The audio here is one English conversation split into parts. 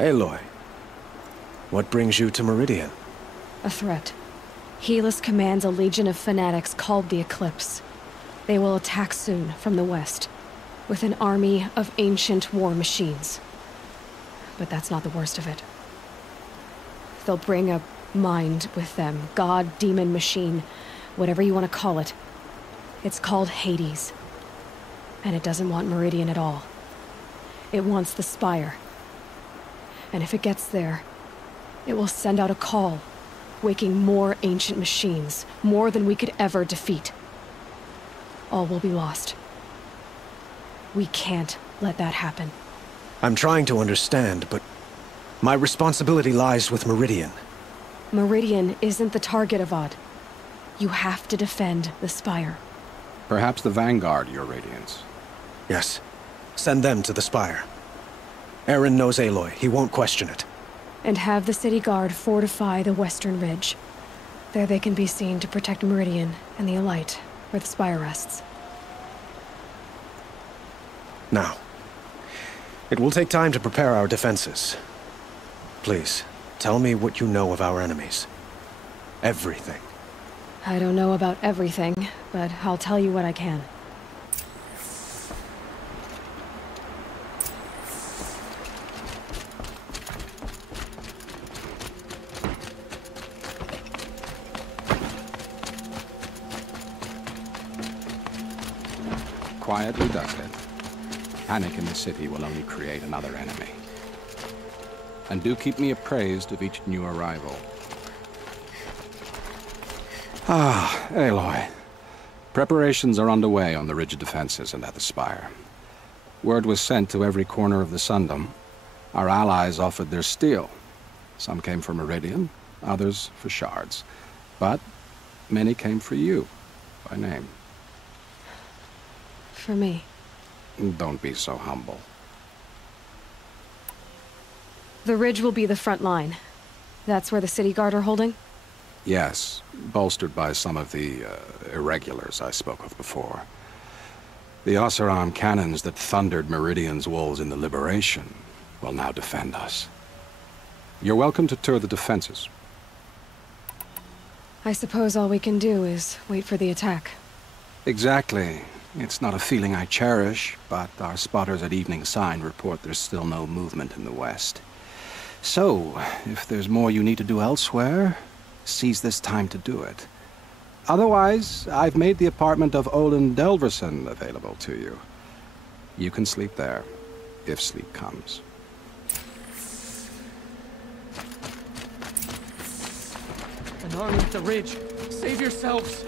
Aloy, what brings you to Meridian? A threat. Helis commands a legion of fanatics called the Eclipse. They will attack soon from the west, with an army of ancient war machines. But that's not the worst of it. They'll bring a mind with them, god, demon, machine, whatever you want to call it. It's called Hades. And it doesn't want Meridian at all. It wants the Spire. And if it gets there, it will send out a call, waking more ancient machines, more than we could ever defeat. All will be lost. We can't let that happen. I'm trying to understand, but my responsibility lies with Meridian. Meridian isn't the target, Avad. You have to defend the Spire. Perhaps the Vanguard, Your Radiance. Yes. Send them to the Spire. Eren knows Aloy. He won't question it. And have the City Guard fortify the Western Ridge. There they can be seen to protect Meridian and the Elite, where the Spire rests. Now, it will take time to prepare our defenses. Please, tell me what you know of our enemies. Everything. I don't know about everything, but I'll tell you what I can. Quietly dusted. Panic in the city will only create another enemy. And do keep me appraised of each new arrival. Ah, Aloy. Preparations are underway on the ridge defenses and at the Spire. Word was sent to every corner of the Sundom. Our allies offered their steel. Some came for Meridian, others for shards. But many came for you, by name. For me. Don't be so humble. The ridge will be the front line. That's where the City Guard are holding? Yes, bolstered by some of the irregulars I spoke of before. The Oseram cannons that thundered Meridian's walls in the Liberation will now defend us. You're welcome to tour the defenses. I suppose all we can do is wait for the attack. Exactly. It's not a feeling I cherish, but our spotters at Evening Sign report there's still no movement in the west. So, if there's more you need to do elsewhere, seize this time to do it. Otherwise, I've made the apartment of Olin Delverson available to you. You can sleep there, if sleep comes. An army at the ridge! Save yourselves!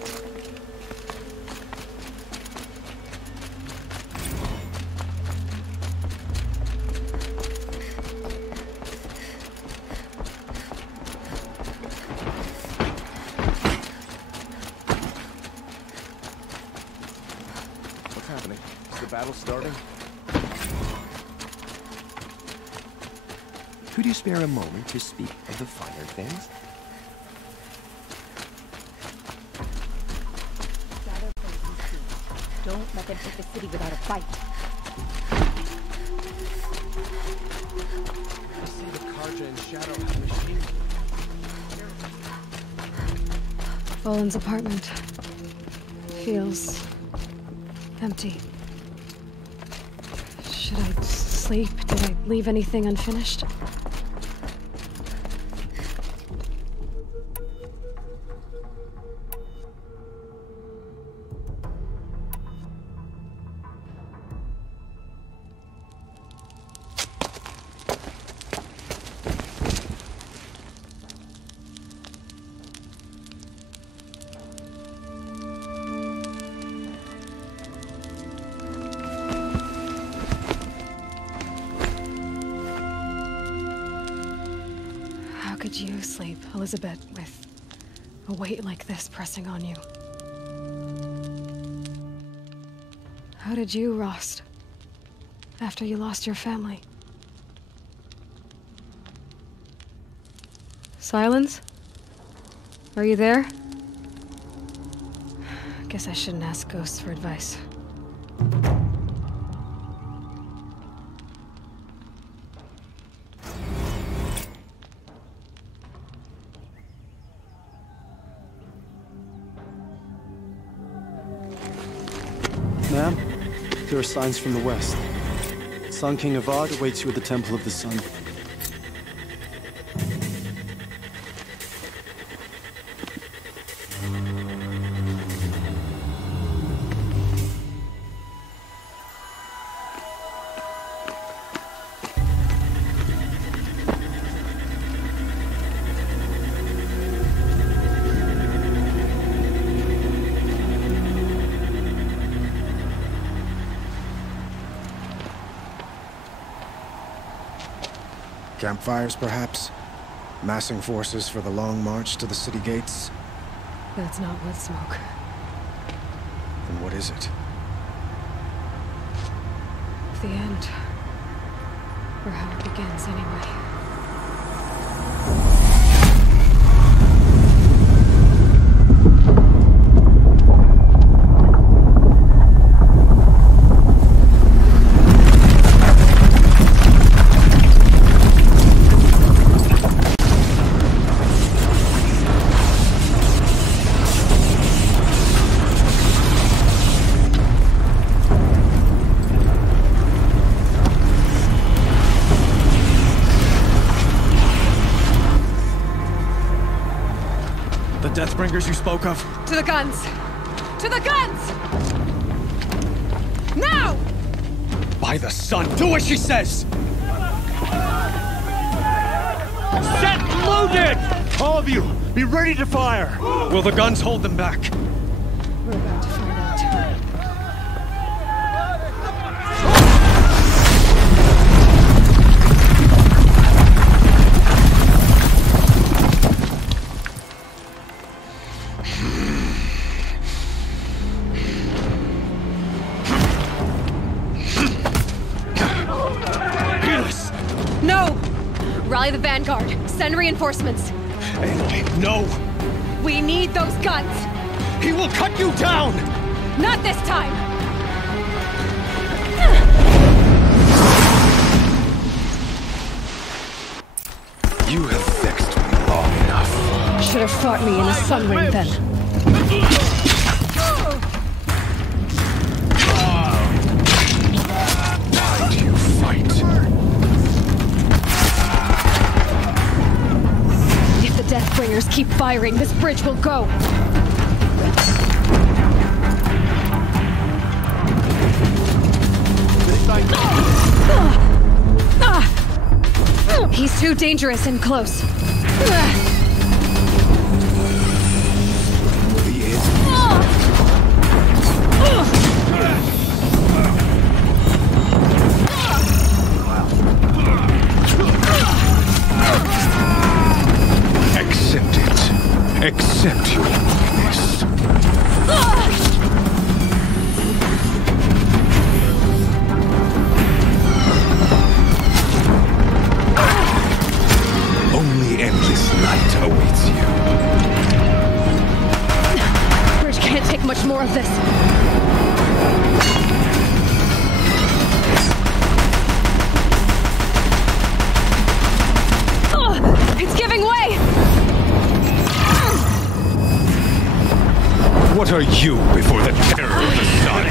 Battle starting? Could you spare a moment to speak of the finer things? Don't let them take the city without a fight. I see the Karja and Shadow have machines. Olin's apartment feels empty. Should I sleep? Did I leave anything unfinished? How could you sleep, Elizabeth, with a weight like this pressing on you? How did you, Rost, after you lost your family? Silence? Are you there? Guess I shouldn't ask ghosts for advice. Ma'am, there are signs from the west. Sun King Avad awaits you at the Temple of the Sun. Campfires, perhaps? Massing forces for the long march to the city gates? That's not wood smoke. Then what is it? The end. Or how it begins, anyway. Deathbringers you spoke of? To the guns! To the guns! Now! By the sun, do as she says! Set loaded! All of you, be ready to fire! Will the guns hold them back? We're about to find out. No! Rally the vanguard. Send reinforcements. Aloy, no! We need those guns! He will cut you down! Not this time! You have vexed me long enough. Should have fought me in a sun ring then. Why do you fight? If the Deathbringers keep firing, this bridge will go. He's too dangerous and close. Accept it. Accept your weakness. Only endless night awaits you. Bridge can't take much more of this. It's giving way! What are you before the terror of the sun?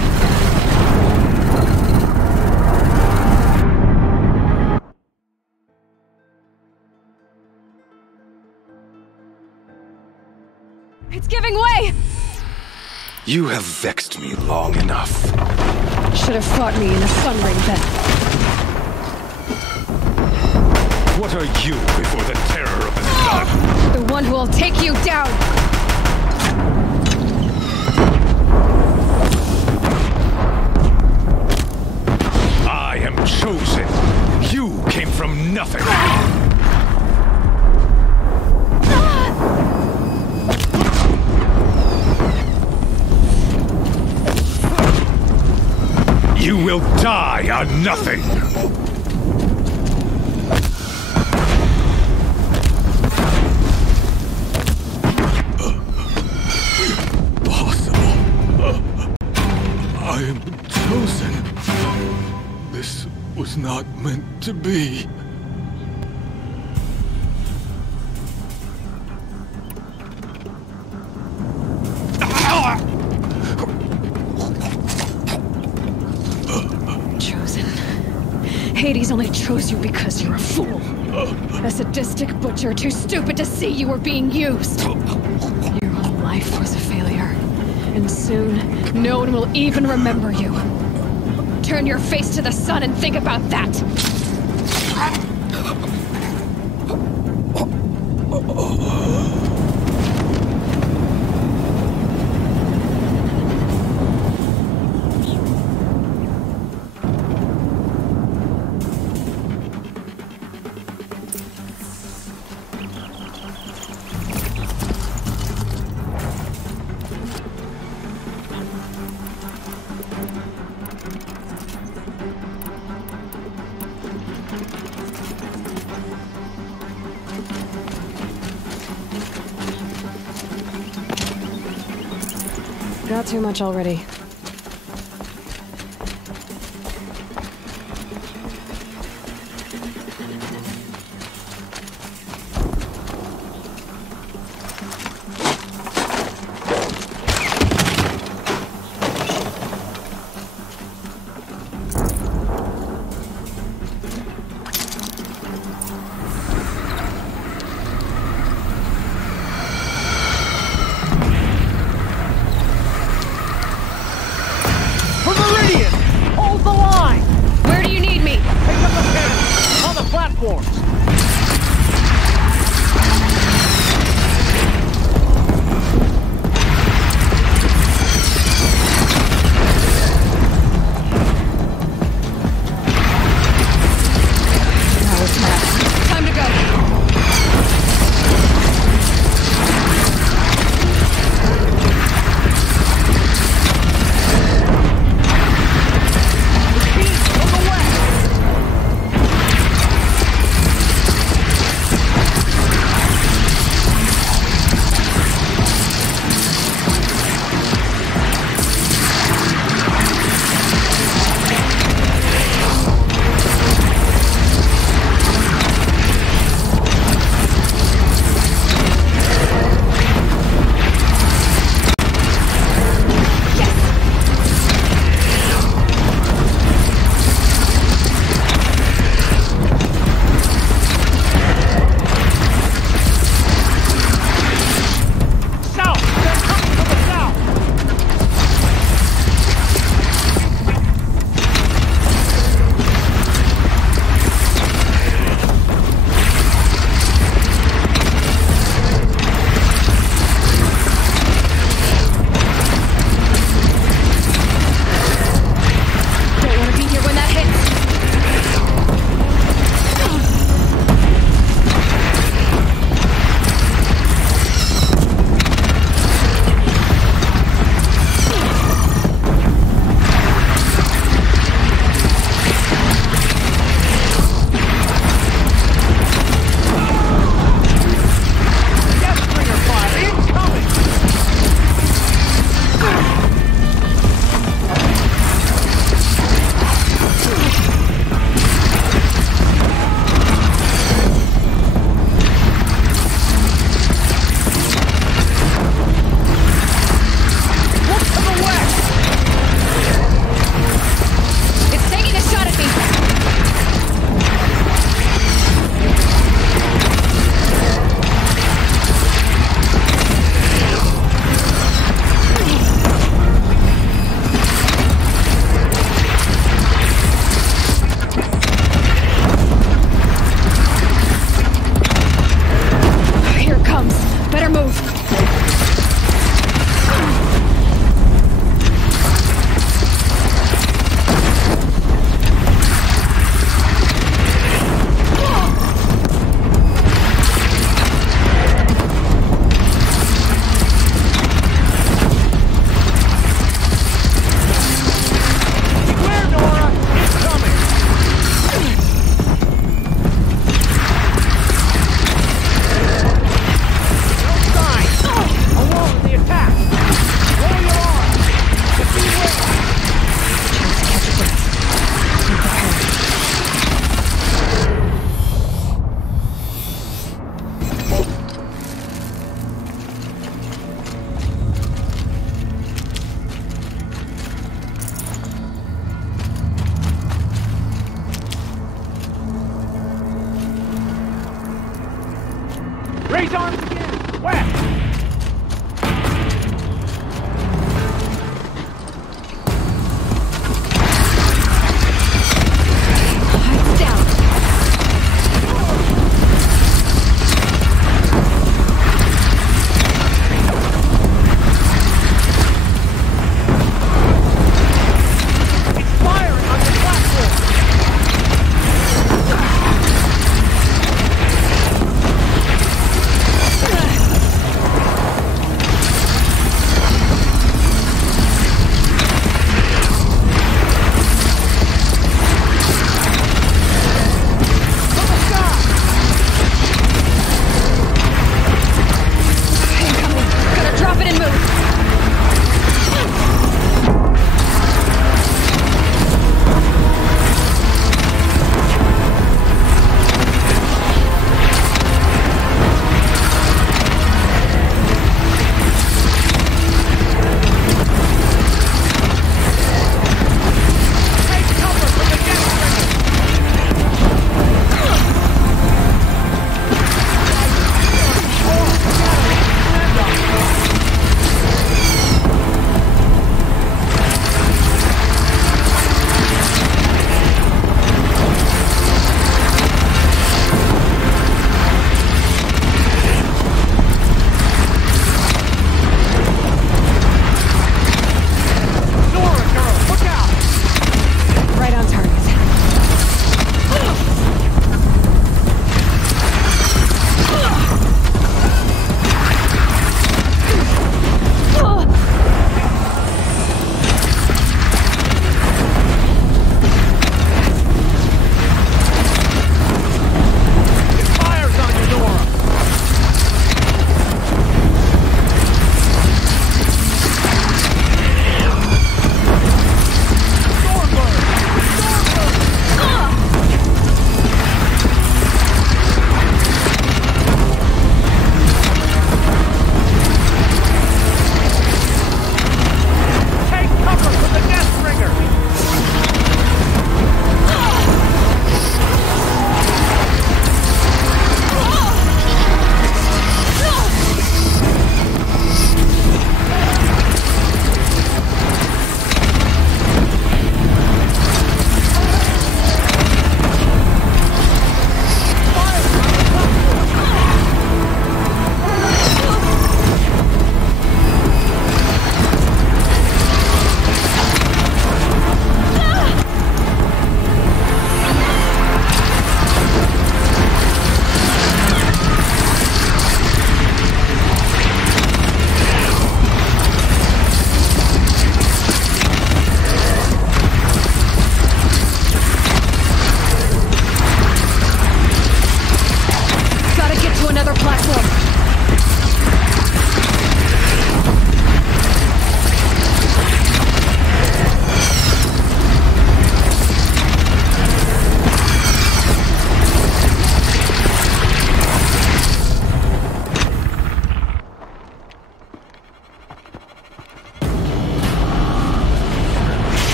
It's giving way! You have vexed me long enough. Should have fought me in a sun ring then. What are you before the terror of the sun? The one who will take you down! I am chosen. You came from nothing. You will die on nothing. I am chosen. This was not meant to be. Hades only chose you because you're a fool. A sadistic butcher too stupid to see you were being used. Your whole life was a failure. And soon, no one will even remember you. Turn your face to the sun and think about that! Not too much already.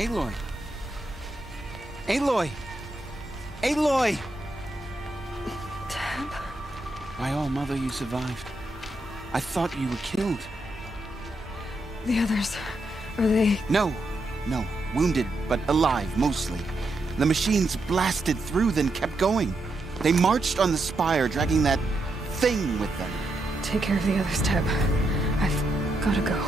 Aloy! Aloy! Aloy! Tab? My all-mother, you survived. I thought you were killed. The others, are they... No. Wounded, but alive, mostly. The machines blasted through, then kept going. They marched on the spire, dragging that thing with them. Take care of the others, Tab. I've gotta go.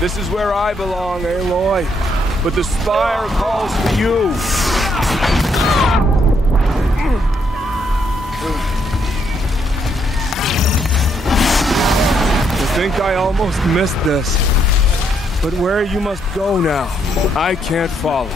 This is where I belong, Aloy. But the spire calls for you. I think I almost missed this. But where you must go now, I can't follow.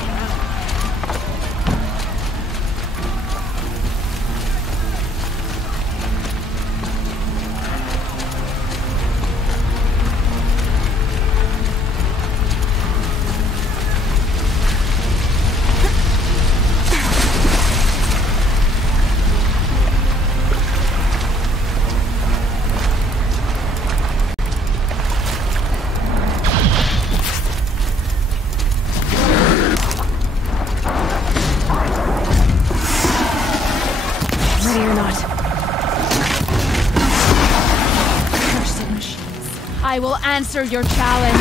I will answer your challenge.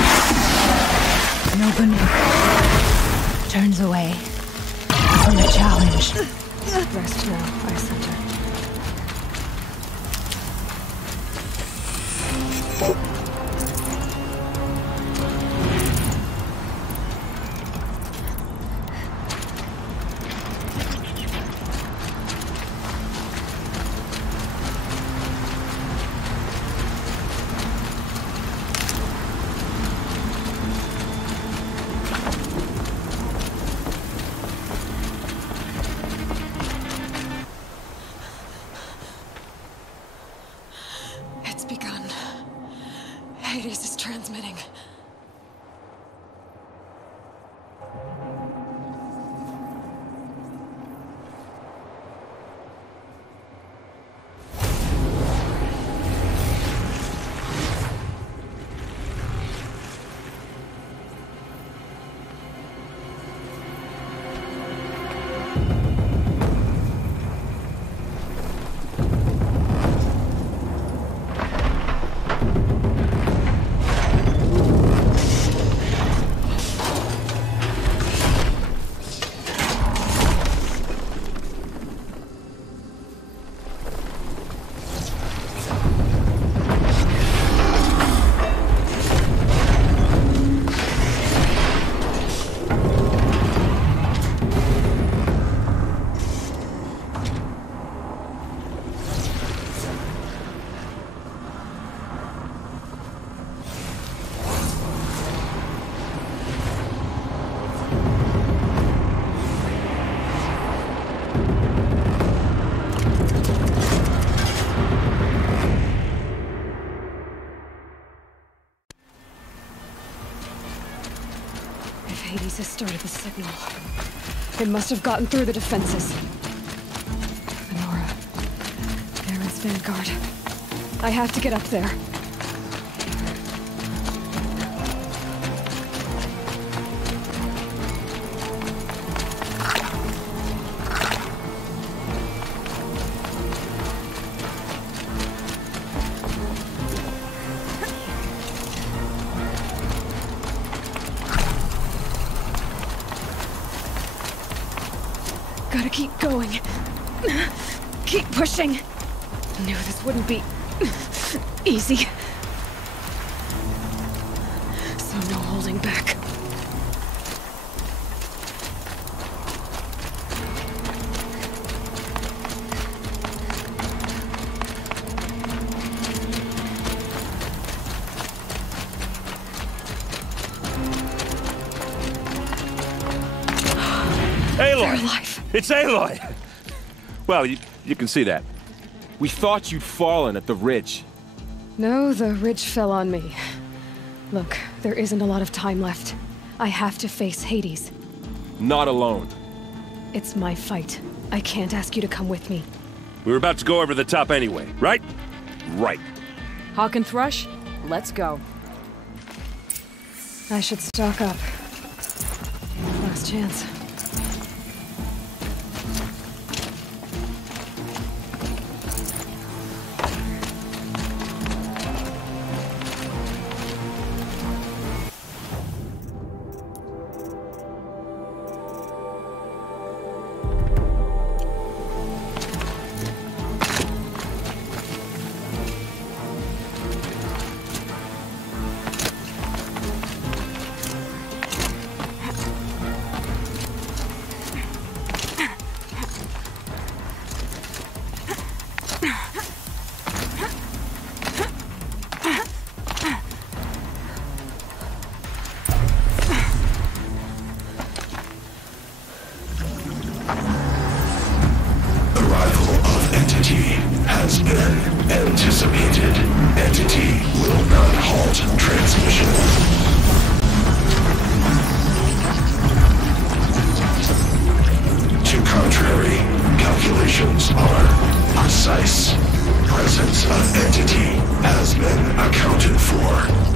Nobody turns away from a challenge. Rest now, Eye Center. Hades is transmitting. Hades has started the signal. It must have gotten through the defenses. Honora, there is Vanguard. I have to get up there. Gotta keep going. Keep pushing. Knew this wouldn't be easy. So no holding back. They're Aloy! alive. It's Aloy! Well, you can see that. We thought you'd fallen at the ridge. No, the ridge fell on me. Look, there isn't a lot of time left. I have to face Hades. Not alone. It's my fight. I can't ask you to come with me. We were about to go over the top anyway, right? Right. Hawk and Thrush, let's go. I should stock up. Last chance. Has been anticipated. Entity will not halt transmission. To contrary, calculations are precise. Presence of entity has been accounted for.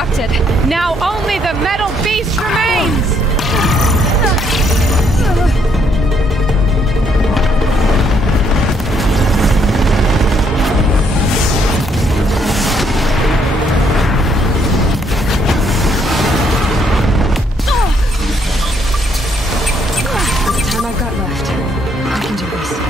corrupted. Now only the metal beast remains! This time I've got left. I can do this.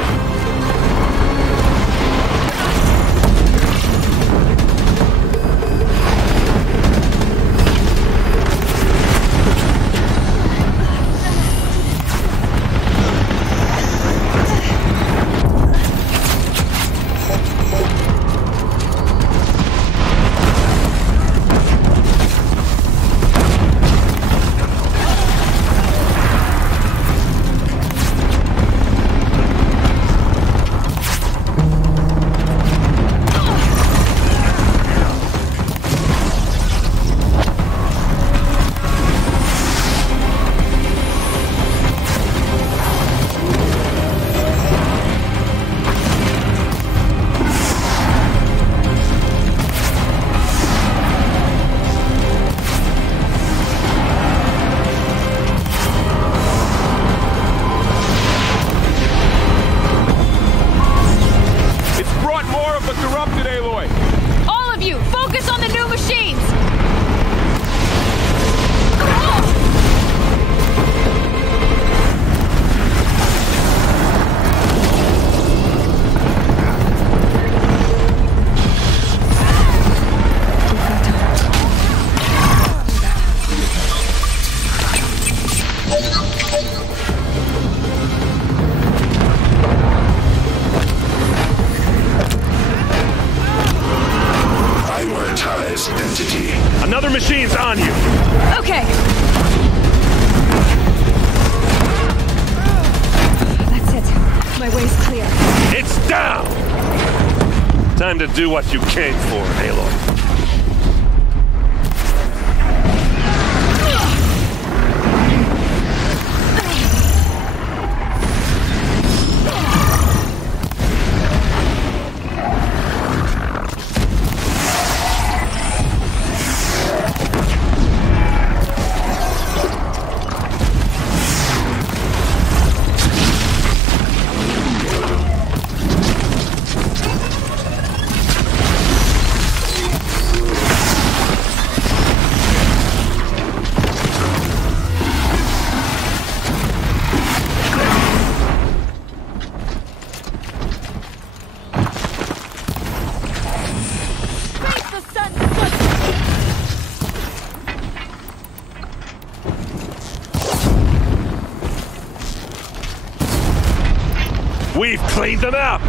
Another machine's on you. Okay. That's it. My way's clear. It's down! Time to do what you came for, Aloy. We've cleaned them out!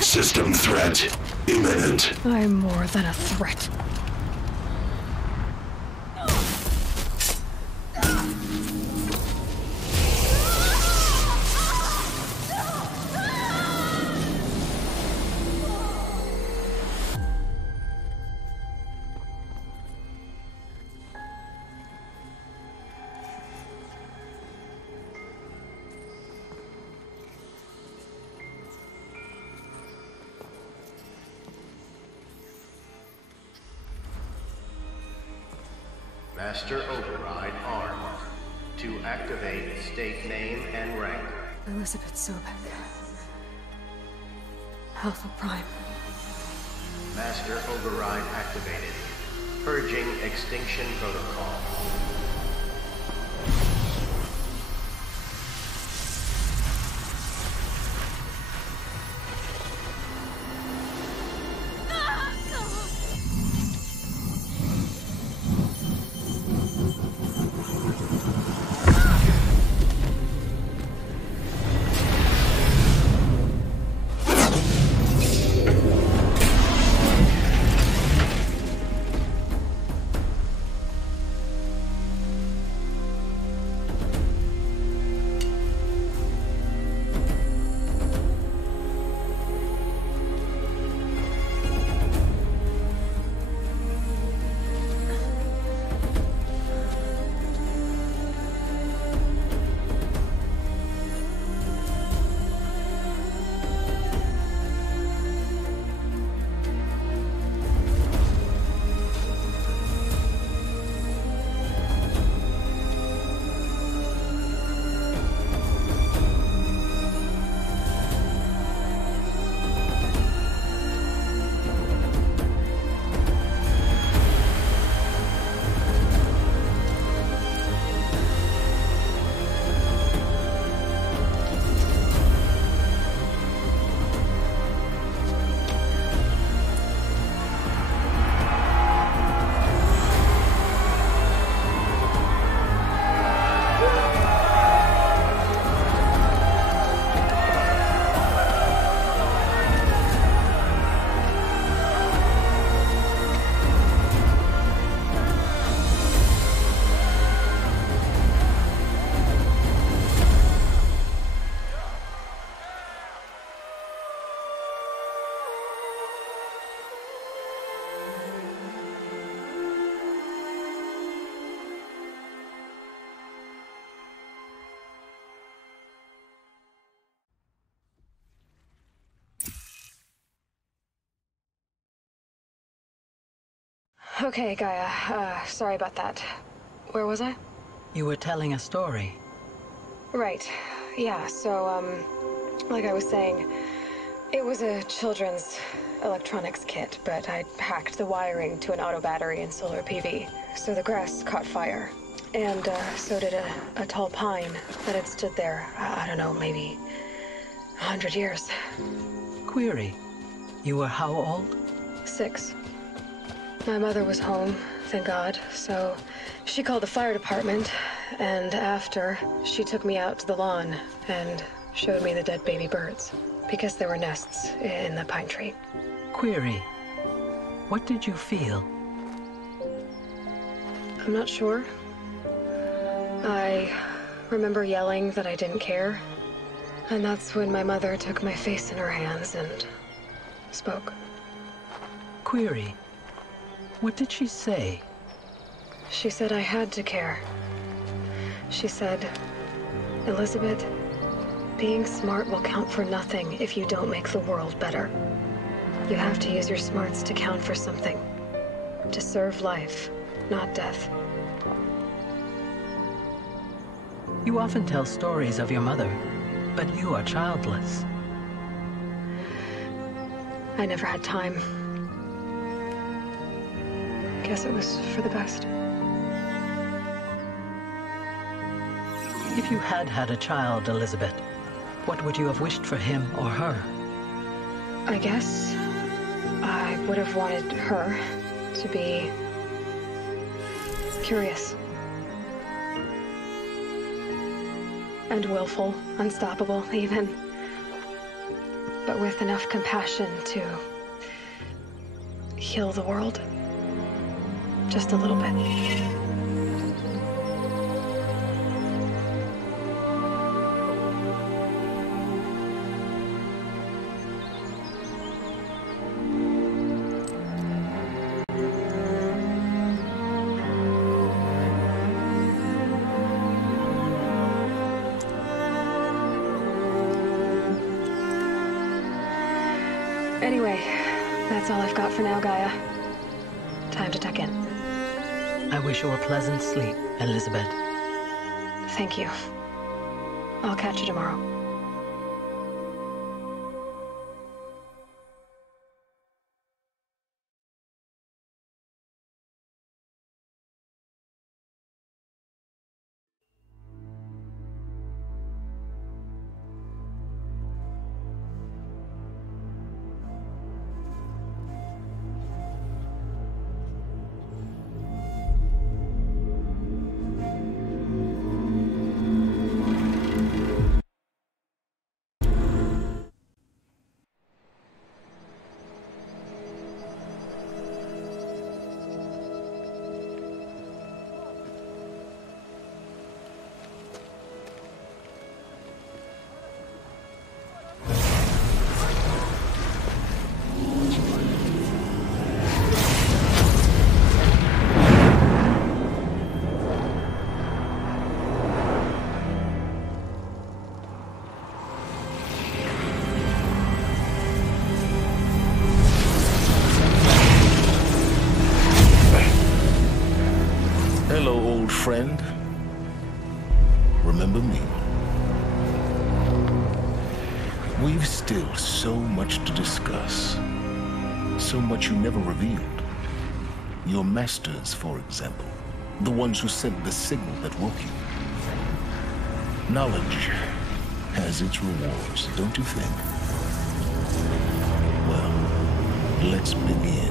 System threat imminent. I'm more than a threat. Master Override armed. To activate, state name and rank. Elizabeth Sobek. Alpha Prime. Master Override activated. Purging extinction protocol. Okay, Gaia. Sorry about that. Where was I? You were telling a story. Right. Yeah, so, like I was saying, it was a children's electronics kit, but I hacked the wiring to an auto battery and solar PV, so the grass caught fire. And, so did a tall pine that had stood there, I don't know, maybe 100 years. Query. You were how old? 6. My mother was home, thank God, so she called the fire department, and after, she took me out to the lawn and showed me the dead baby birds, because there were nests in the pine tree. Query. What did you feel? I'm not sure. I remember yelling that I didn't care, and that's when my mother took my face in her hands and spoke. Query. What did she say? She said I had to care. She said, Elizabeth, being smart will count for nothing if you don't make the world better. You have to use your smarts to count for something. To serve life, not death. You often tell stories of your mother, but you are childless. I never had time. Guess it was for the best. If you had had a child, Elizabeth, what would you have wished for him or her? I guess I would have wanted her to be curious. And willful, unstoppable, even. But with enough compassion to heal the world. Just a little bit. Anyway, that's all I've got for now, Gaia. Time to tuck in. I wish you a pleasant sleep, Elizabeth. Thank you. I'll catch you tomorrow. Hello, old friend. Remember me? We've still so much to discuss. So much you never revealed. Your masters, for example. The ones who sent the signal that woke you. Knowledge has its rewards, don't you think? Well, let's begin.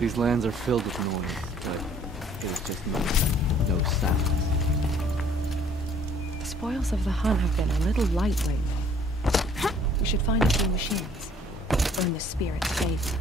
These lands are filled with noise, but there's just no sounds. The spoils of the hunt have been a little light lately. We should find a few machines. Earn the spirit's favor.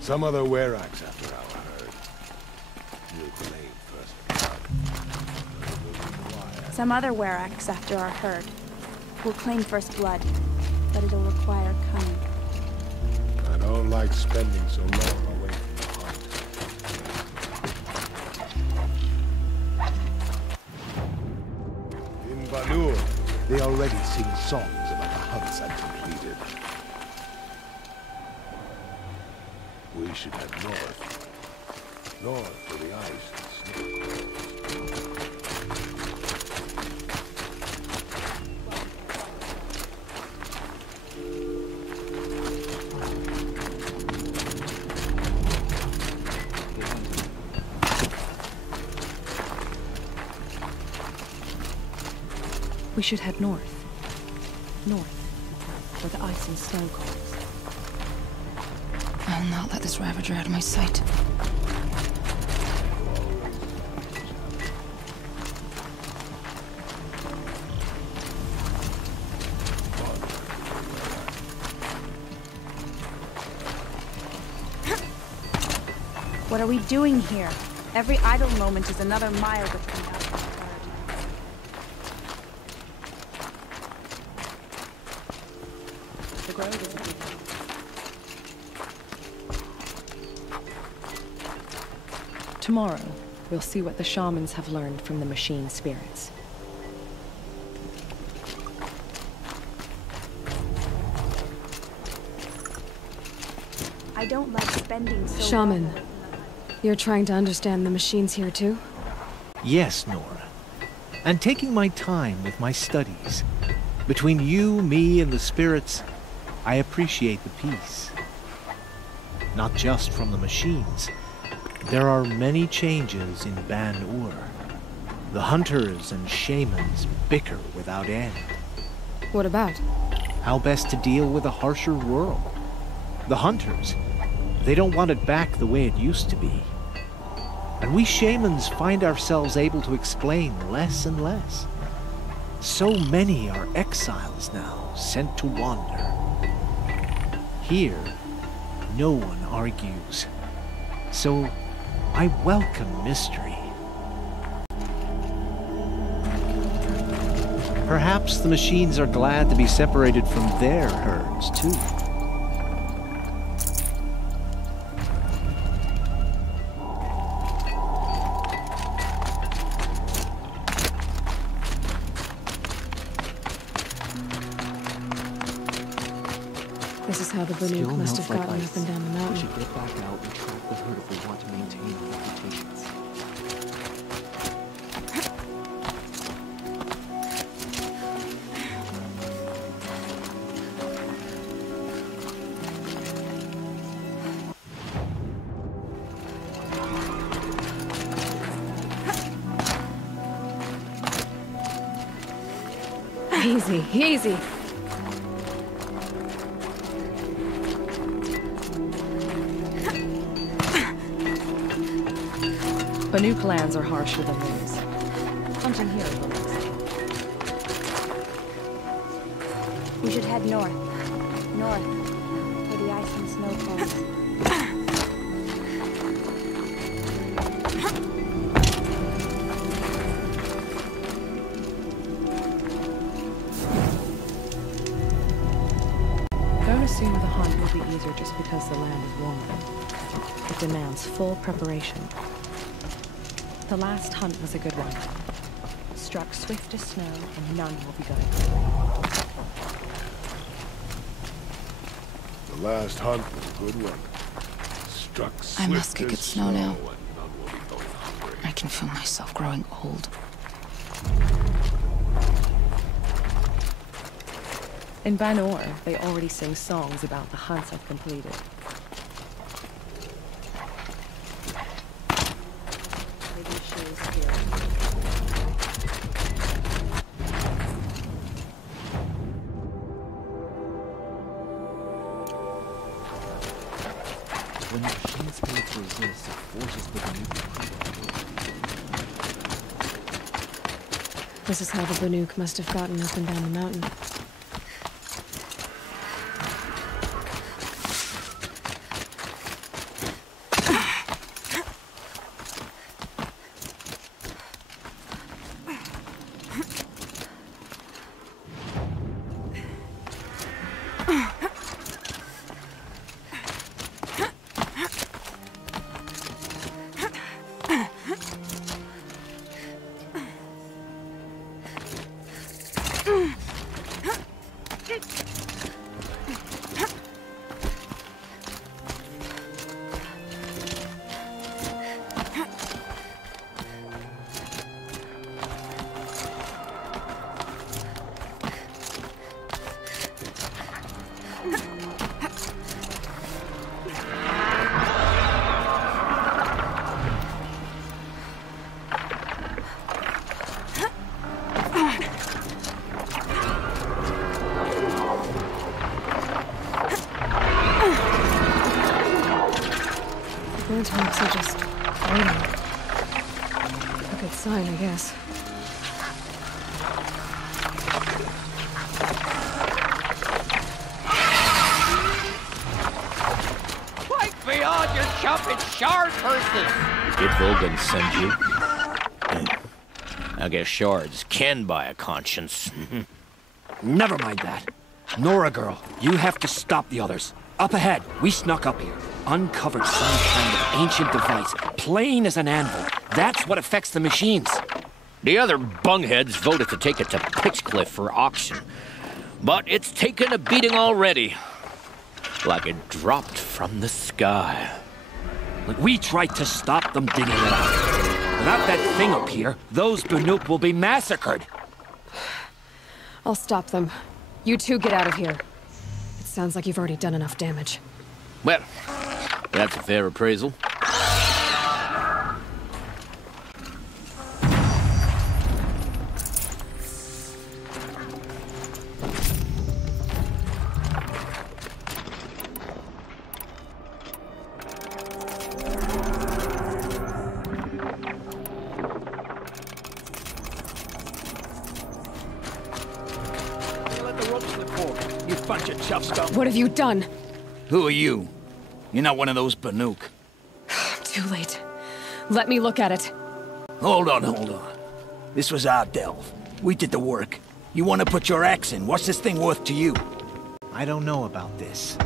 Some other were-axe after our herd. You'll claim first blood. Some other were-axe after our herd. We'll claim first blood, but it'll require cunning. I don't like spending so long away from the hunt. In Banur, they already sing songs about the hunts I've completed. We should head north. North where the ice and snow grows. We should head north. North, where the ice and snow grows. I'll not let this Ravager out of my sight. What are we doing here? Every idle moment is another mile between us and the herd. The grove is a big one. Tomorrow, we'll see what the shamans have learned from the machine spirits. I don't like spending so Shaman, long. you're trying to understand the machines here too? Yes, Nora. And taking my time with my studies. Between you, me, and the spirits, I appreciate the peace. Not just from the machines. There are many changes in Ban-Ur. The hunters and shamans bicker without end. What about? How best to deal with a harsher world. The hunters, they don't want it back the way it used to be. And we shamans find ourselves able to explain less and less. So many are exiles now, sent to wander. Here, no one argues. So, I welcome mystery. Perhaps the machines are glad to be separated from their herds, too. This is how the Banuk must have gotten up and down the mountain. We should get back out and track the herd if we want to maintain our reputations. Easy, easy. Banuk lands are harsher than these. Hunting here is relaxing. We should head north. North, where the ice and snow falls. Don't assume the hunt will be easier just because the land is warmer. It demands full preparation. The last hunt was a good one. Struck swift as snow, and none will be good. The last hunt was a good one. Struck swift I must get as snow now. and none will be going hungry. I can feel myself growing old. In Banor, they already sing songs about the hunts I've completed. When the machines fail to resist, it forces the Banuk. This is how the Banuk must have gotten up and down the mountain. Groundhogs are just waiting. A good sign, I guess. Quite beyond your jumping shard purses! Did Volgan send you? I guess shards can buy a conscience. Never mind that. Nora girl, you have to stop the others. Up ahead, we snuck up here. Uncovered some kind of ancient device, plain as an anvil. That's what affects the machines. The other bungheads voted to take it to Pitchcliff for auction. But it's taken a beating already. Like it dropped from the sky. Like we tried to stop them digging it out. Without that thing up here, those Banuk will be massacred. I'll stop them. You two get out of here. It sounds like you've already done enough damage. Well, that's a fair appraisal. What have you done? Who are you? You're not one of those Banuk. Too late. Let me look at it. Hold on. This was our delve. We did the work. You want to put your axe in? What's this thing worth to you? I don't know about this.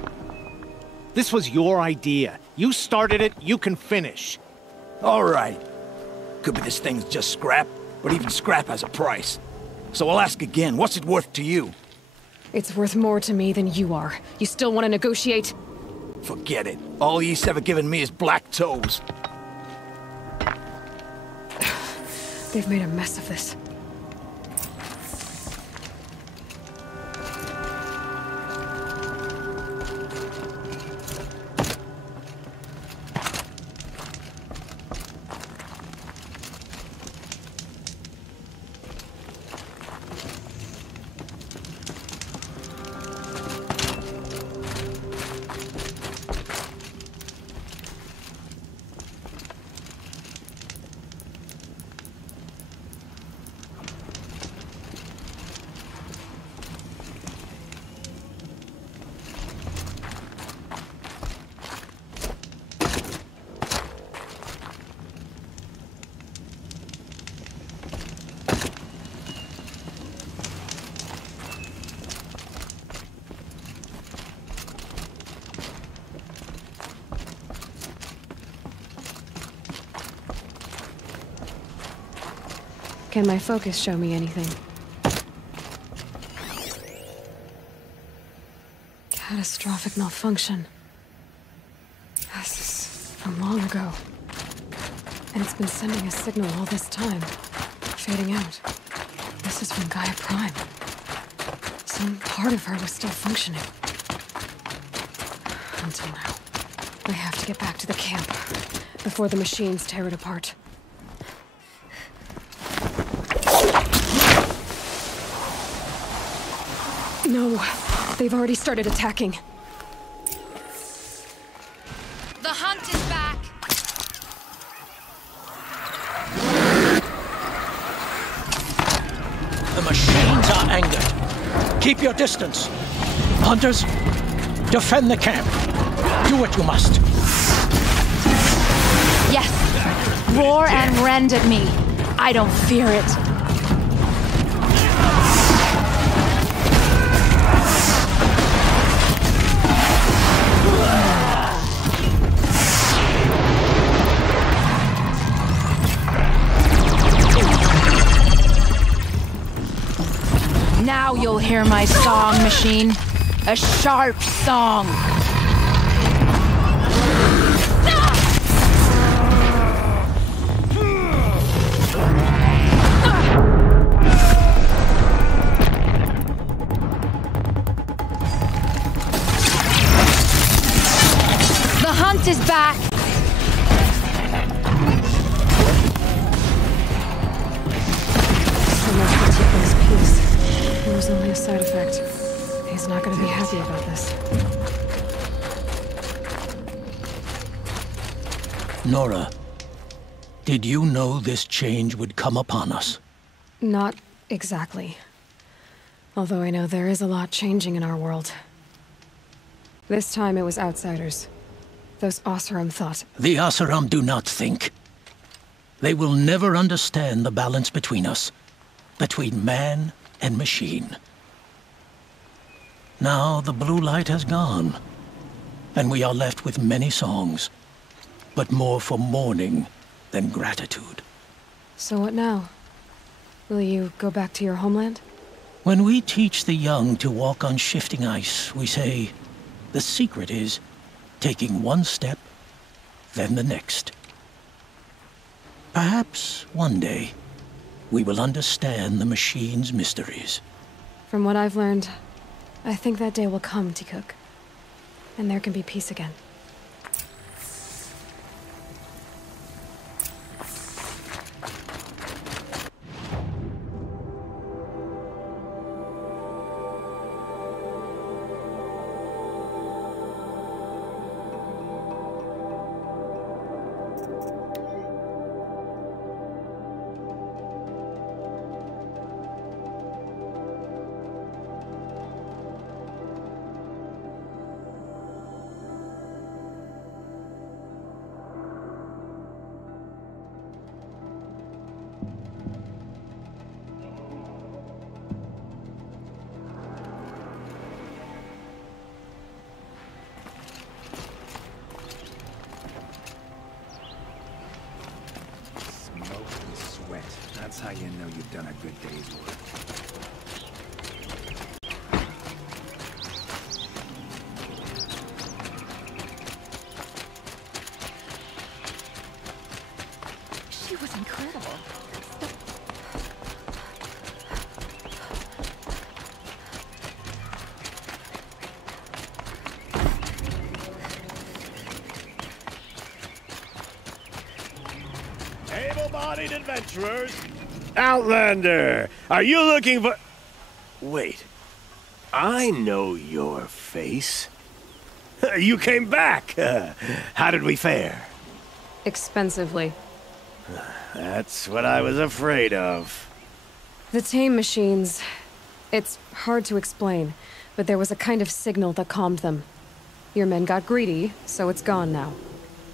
This was your idea. You started it, you can finish. All right. Could be this thing's just scrap, but even scrap has a price. So I'll ask again, what's it worth to you? It's worth more to me than you are. You still want to negotiate? Forget it. All Yeast's ever given me is black toes. They've made a mess of this. Can my focus show me anything? Catastrophic malfunction. This is from long ago. And it's been sending a signal all this time. Fading out. This is from Gaia Prime. Some part of her was still functioning. Until now. I have to get back to the camp before the machines tear it apart. No, they've already started attacking. The hunt is back! The machines are angered. Keep your distance. Hunters, defend the camp. Do what you must. Yes! Roar and rend at me. I don't fear it. Now you'll hear my song, machine. A sharp song. The hunt is back. So much for Tico's peace. It was only a side effect. He's not going to be happy about this. Nora, did you know this change would come upon us? Not exactly. Although I know there is a lot changing in our world. This time it was outsiders. Those Oseram thought. The Oseram do not think. They will never understand the balance between us. Between man and machine. Now the blue light has gone, and we are left with many songs, but more for mourning than gratitude. So what now? Will you go back to your homeland? When we teach the young to walk on shifting ice, we say, the secret is taking one step, then the next. Perhaps one day, we will understand the machine's mysteries. From what I've learned, I think that day will come, Tikuk. And there can be peace again. That's how you know you've done a good day's work. She was incredible. Able-bodied adventurers! Outlander! Are you looking for... Wait. I know your face. You came back! How did we fare? Expensively. That's what I was afraid of. The tame machines... It's hard to explain, but there was a kind of signal that calmed them. Your men got greedy, so it's gone now.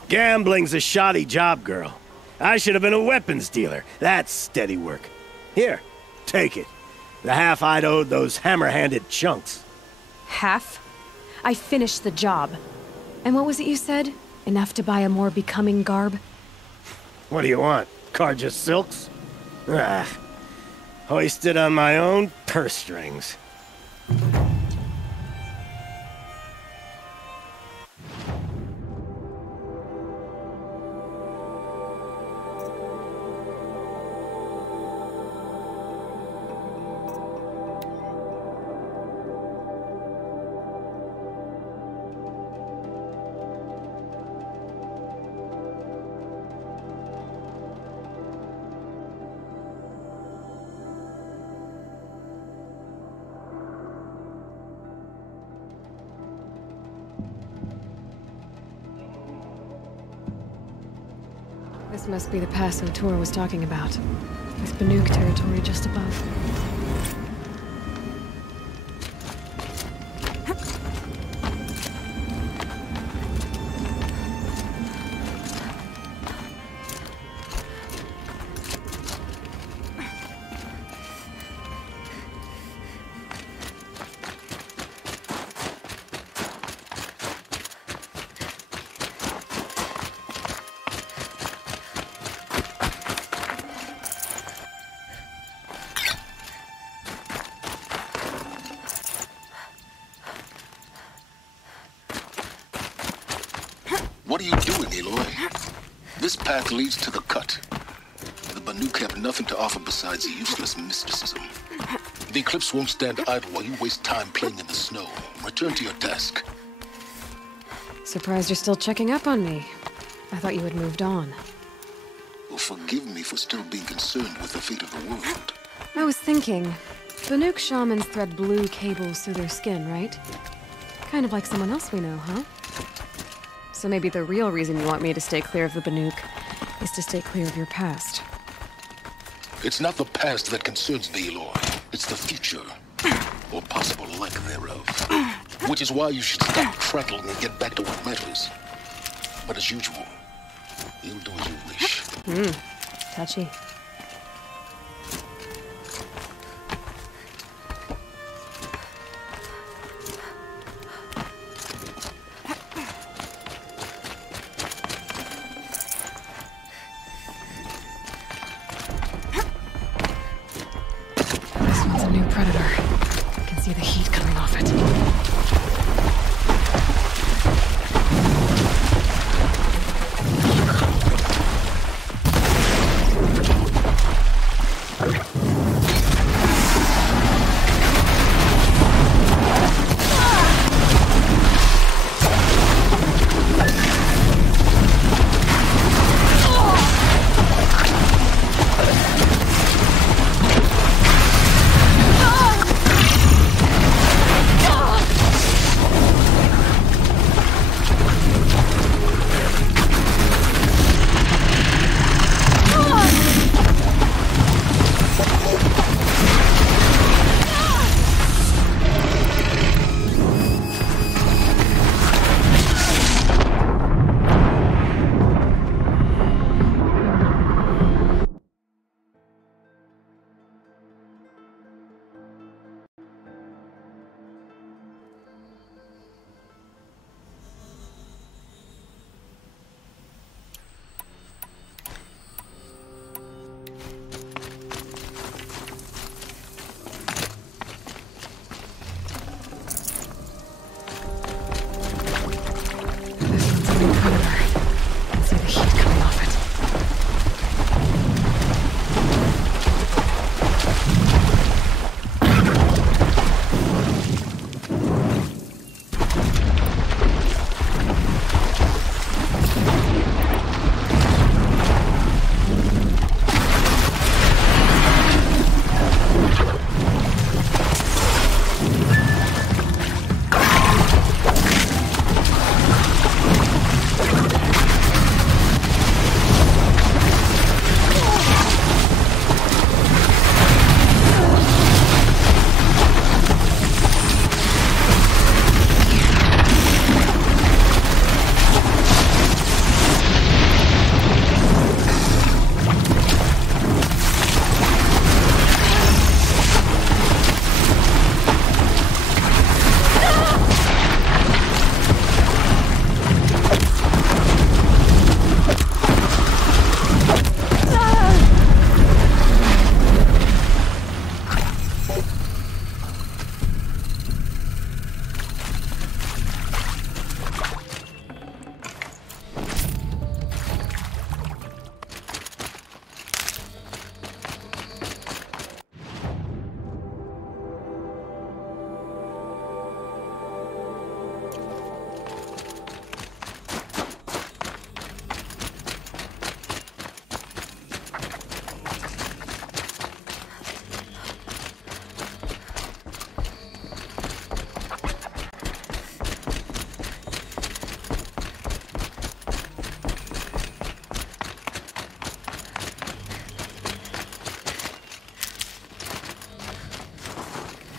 Gambling's a shoddy job, girl. I should have been a weapons dealer. That's steady work. Here, take it. The half I'd owed those hammer-handed chunks. Half? I finished the job. And what was it you said? Enough to buy a more becoming garb? What do you want? Carja silks? Ah, Hoisted on my own purse strings. This must be the pass O'Toole was talking about, with Banuk territory just above. What are you doing, Aloy? This path leads to the cut. The Banuk have nothing to offer besides useless mysticism. The Eclipse won't stand idle while you waste time playing in the snow. Return to your task. Surprised you're still checking up on me. I thought you had moved on. Well, forgive me for still being concerned with the fate of the world. I was thinking, Banuk shamans thread blue cables through their skin, right? Kind of like someone else we know, huh? So maybe the real reason you want me to stay clear of the Banuk is to stay clear of your past. It's not the past that concerns me, Aloy. It's the future. Or possible lack thereof. Which is why you should stop prattling and get back to what matters. But as usual, you'll do as you wish. Touchy.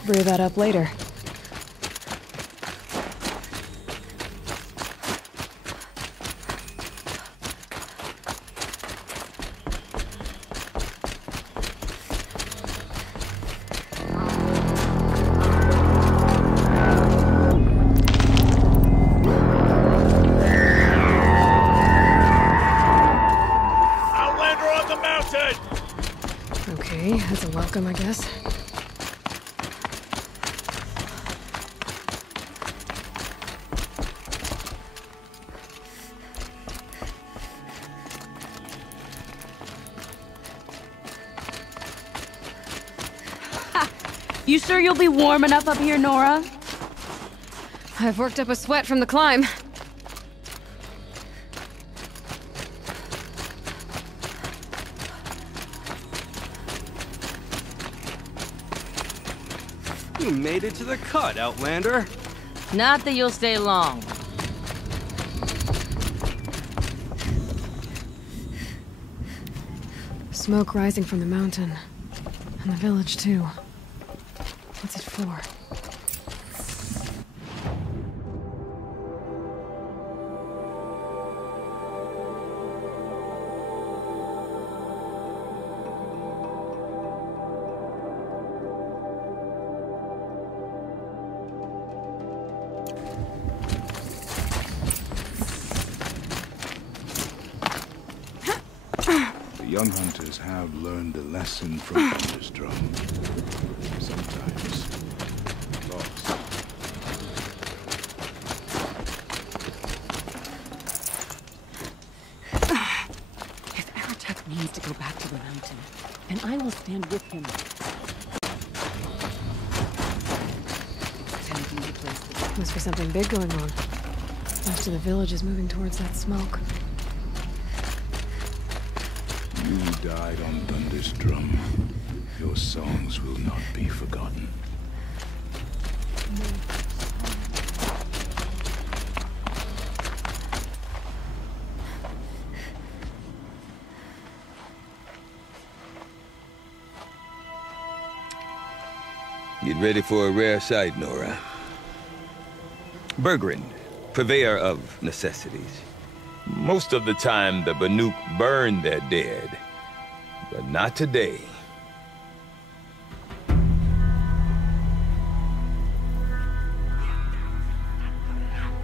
brew that up later. Okay, that's a welcome, I guess. Ha! You sure you'll be warm enough up here, Nora? I've worked up a sweat from the climb. You made it to the cut, Outlander. Not that you'll stay long. Smoke rising from the mountain. And the village, too. What's it for? The young hunters have learned a lesson from Thunderstrom. Sometimes lost. If Aratek needs to go back to the mountain, and I will stand with him. Must be something big going on. Most of the village is moving towards that smoke. You died on Thunderstrom. Your songs will not be forgotten. Get ready for a rare sight, Nora. Bergrin, purveyor of necessities. Most of the time, the Banuk burn their dead. But not today.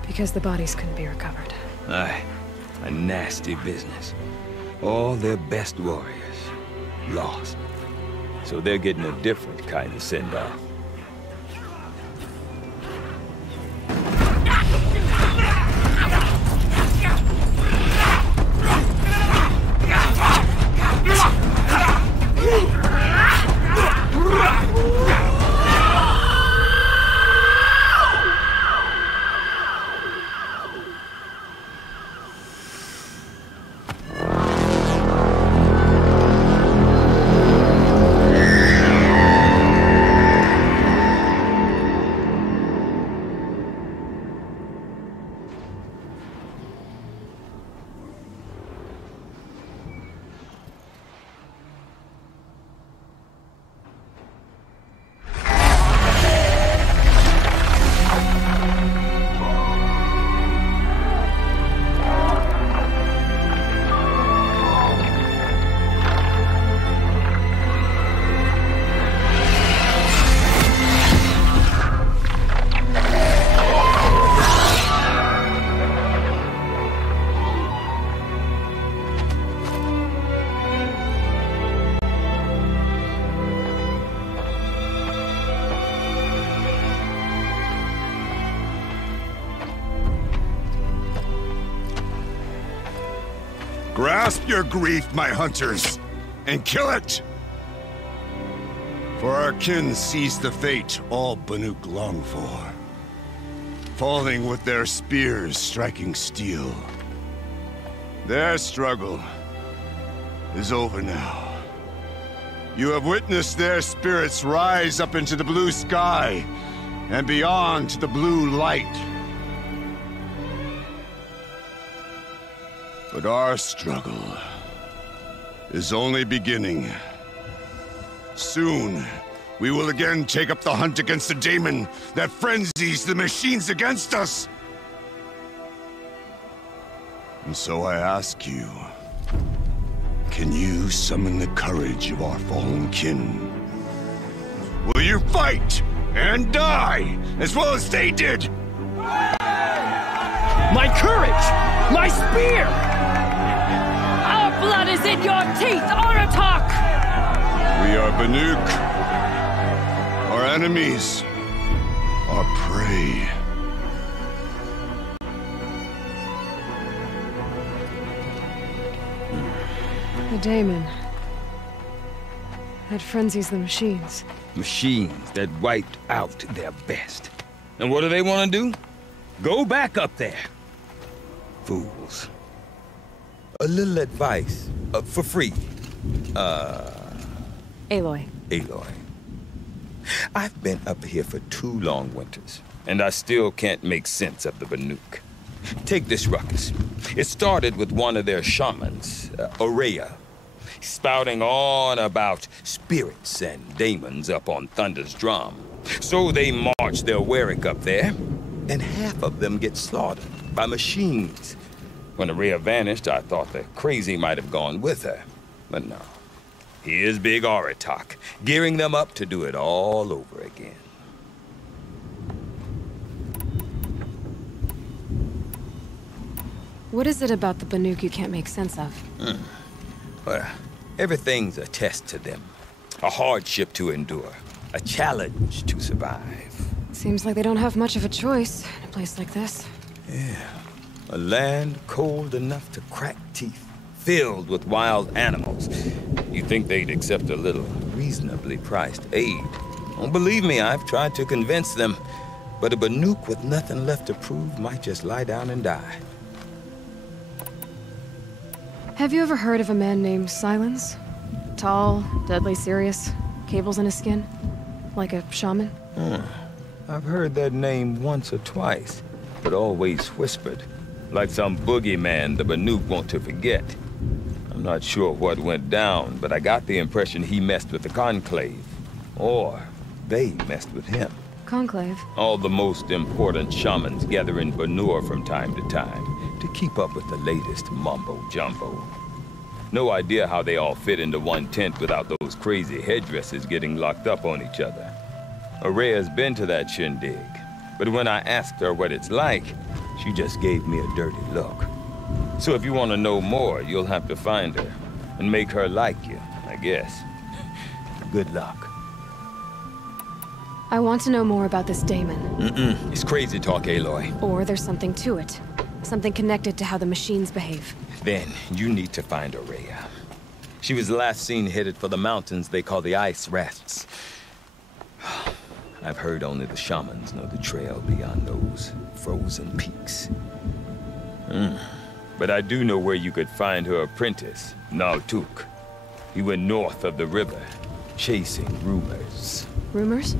Because the bodies couldn't be recovered. Aye, a nasty business. All their best warriors lost. So they're getting a different kind of send-off. Grasp your grief, my hunters, and kill it! For our kin sees the fate all Banuk long for. Falling with their spears striking steel. Their struggle is over now. You have witnessed their spirits rise up into the blue sky and beyond to the blue light. But our struggle is only beginning. Soon, we will again take up the hunt against the daemon that frenzies the machines against us. And so I ask you, can you summon the courage of our fallen kin? Will you fight and die as well as they did? My courage! My spear! Our blood is in your teeth, Aratak! We are Banuk. Our enemies. Our prey. The daemon. That frenzies the machines. Machines that wiped out their best. And what do they want to do? Go back up there. Fools. A little advice, for free. Aloy. Aloy. I've been up here for 2 long winters, and I still can't make sense of the Banuk. Take this ruckus. It started with one of their shamans, Aurea, spouting on about spirits and daemons up on Thunder's drum. So they march their Warwick up there, and half of them get slaughtered by machines. When Aurea vanished, I thought the crazy might have gone with her, but no. Here's Big Aratak, gearing them up to do it all over again. What is it about the Banuk you can't make sense of? Well, everything's a test to them. A hardship to endure. A challenge to survive. Seems like they don't have much of a choice in a place like this. Yeah. A land cold enough to crack teeth. Filled with wild animals. You'd think they'd accept a little reasonably priced aid. Don't believe me, I've tried to convince them. But a Banuk with nothing left to prove might just lie down and die. Have you ever heard of a man named Silence? Tall, deadly serious, cables in his skin? Like a shaman? I've heard that name once or twice, but always whispered. Like some boogeyman the Banuk want to forget. I'm not sure what went down, but I got the impression he messed with the Conclave. Or they messed with him. Conclave? All the most important shamans gather in Banur from time to time to keep up with the latest mumbo-jumbo. No idea how they all fit into one tent without those crazy headdresses getting locked up on each other. Aurea's been to that shindig, but when I asked her what it's like, she just gave me a dirty look. So if you want to know more, you'll have to find her and make her like you, I guess. Good luck. I want to know more about this daemon. It's crazy talk, Aloy. Or there's something to it. Something connected to how the machines behave. Then you need to find Aurea. She was last seen headed for the mountains they call the Ice Rests. I've heard only the shamans know the trail beyond those frozen peaks. But I do know where you could find her apprentice, Naltuk. He went north of the river, chasing rumors. Rumors?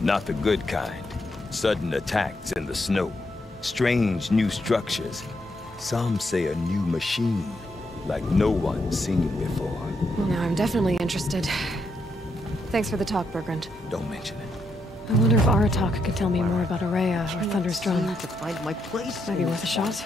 Not the good kind. Sudden attacks in the snow. Strange new structures. Some say a new machine, like no one's seen before. Well, now I'm definitely interested. Thanks for the talk, Bergrand. Don't mention it. I wonder if Aratak could tell me more about Aurea or Thunder's drum. To find my place. Might be worth a shot.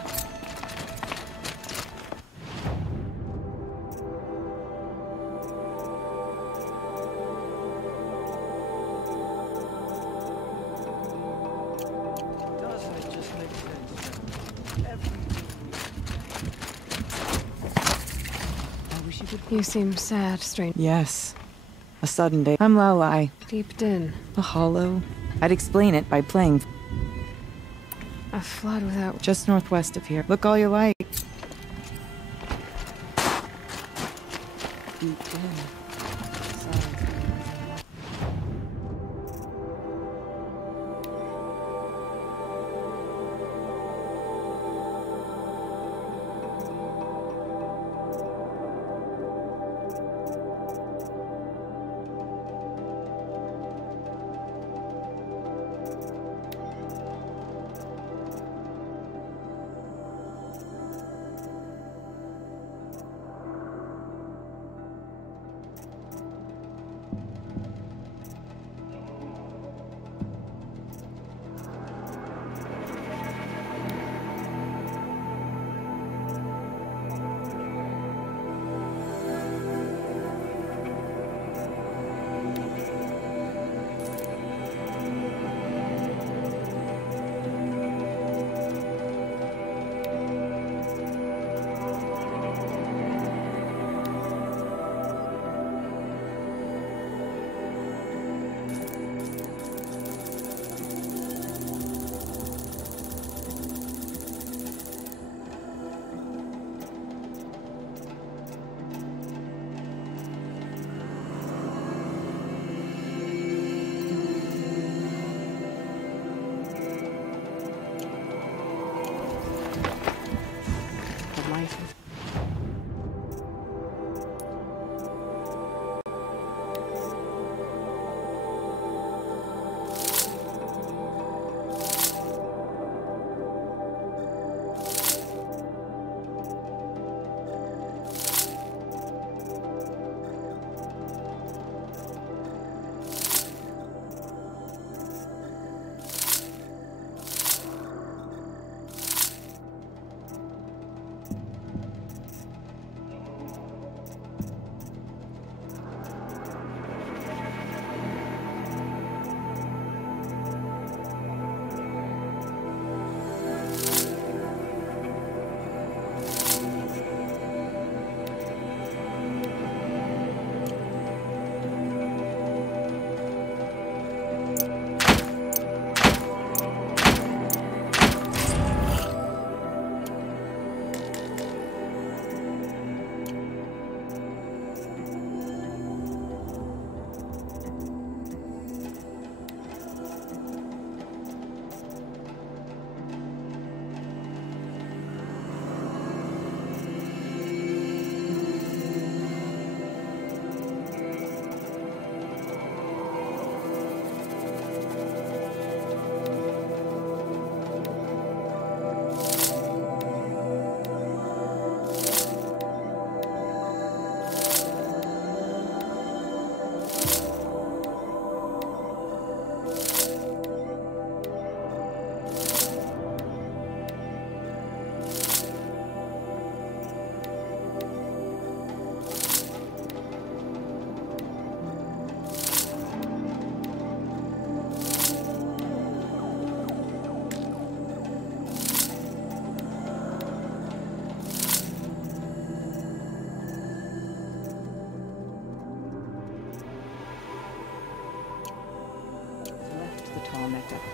You seem sad, stranger. Yes. A sudden day. I'm Lalai. Deep din. A hollow. I'd explain it by playing. A flood without... Just northwest of here. Look all you like. Deep din.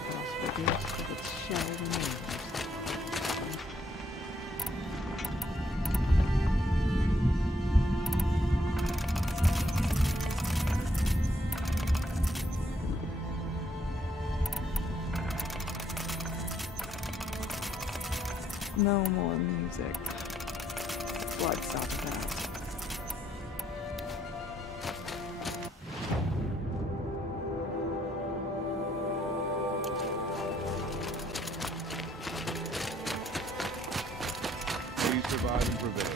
possible gifts of its shattered remains. No more music. Blood stops fast. We survive and prevail.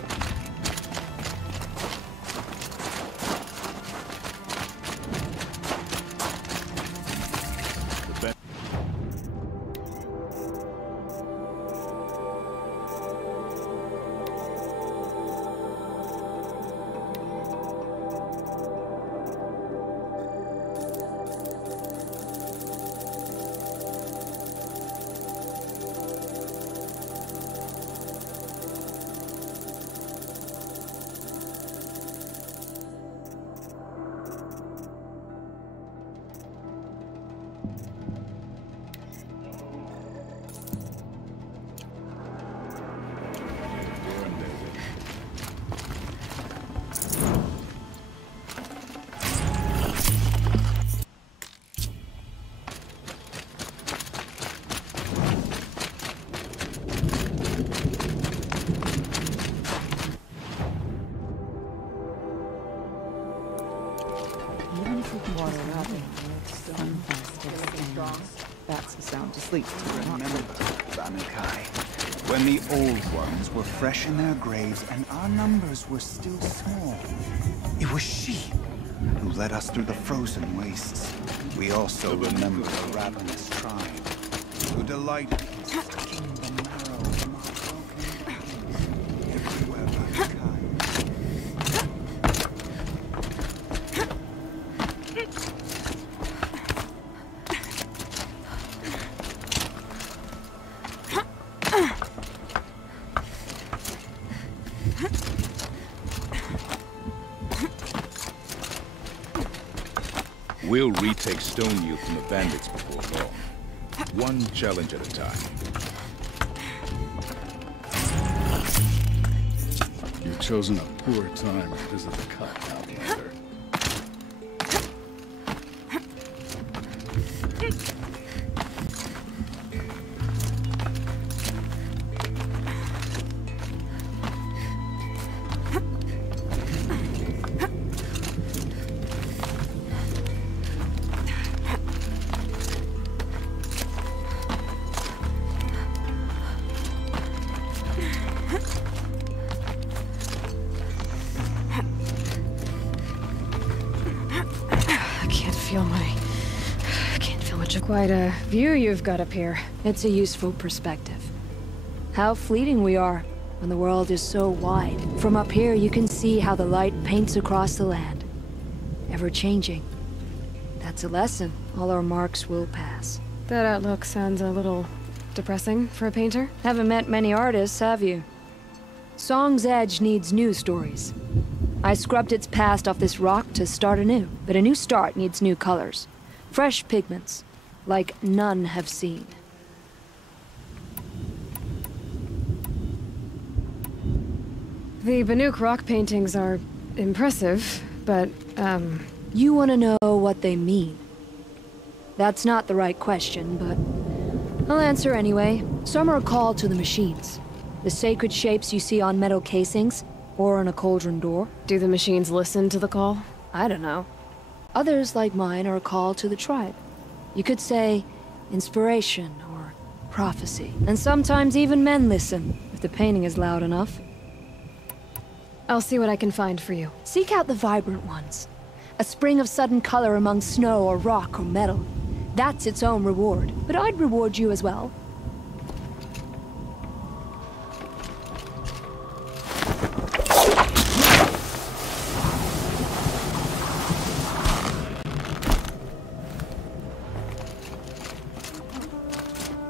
That's the sound to sleep. Remember, Banukai, when the old ones were fresh in their graves and our numbers were still small. It was she who led us through the frozen wastes. We also remember the ravenous tribe who delighted in sucking the marrow from our broken bodies everywhere Banukai. We'll retake Stone Youth from the bandits before long. One challenge at a time. You've chosen a poor time to visit the cut, Outlander. Quite a view you've got up here. It's a useful perspective. How fleeting we are when the world is so wide. From up here, you can see how the light paints across the land. Ever changing. That's a lesson. All our marks will pass. That outlook sounds a little depressing for a painter. Haven't met many artists, have you? Song's Edge needs new stories. I scrubbed its past off this rock to start anew, but a new start needs new colors. Fresh pigments. Like none have seen. The Banuk rock paintings are impressive, but, You want to know what they mean? That's not the right question, but I'll answer anyway. Some are a call to the machines. The sacred shapes you see on metal casings, or on a cauldron door. Do the machines listen to the call? I don't know. Others, like mine, are a call to the tribe. You could say inspiration or prophecy. And sometimes even men listen, if the painting is loud enough. I'll see what I can find for you. Seek out the vibrant ones. A spring of sudden color among snow or rock or metal. That's its own reward. But I'd reward you as well.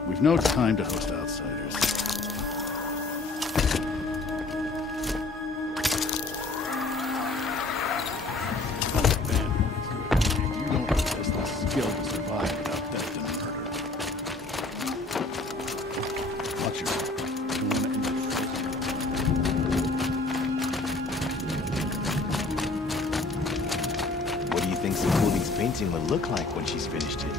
We've no time to host outsiders. You don't possess the skill to survive without death and murder. statue. What do you think Sakuli's painting will look like when she's finished it?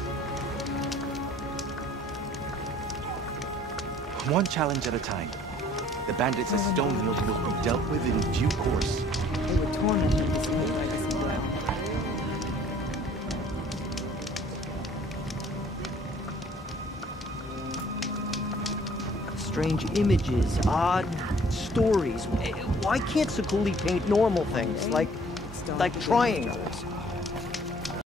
One challenge at a time. The bandits at Stonehill will be dealt with in due course. They were tormented this way by this well. Strange images, odd stories. Why can't Sakuli paint normal things, like triangles?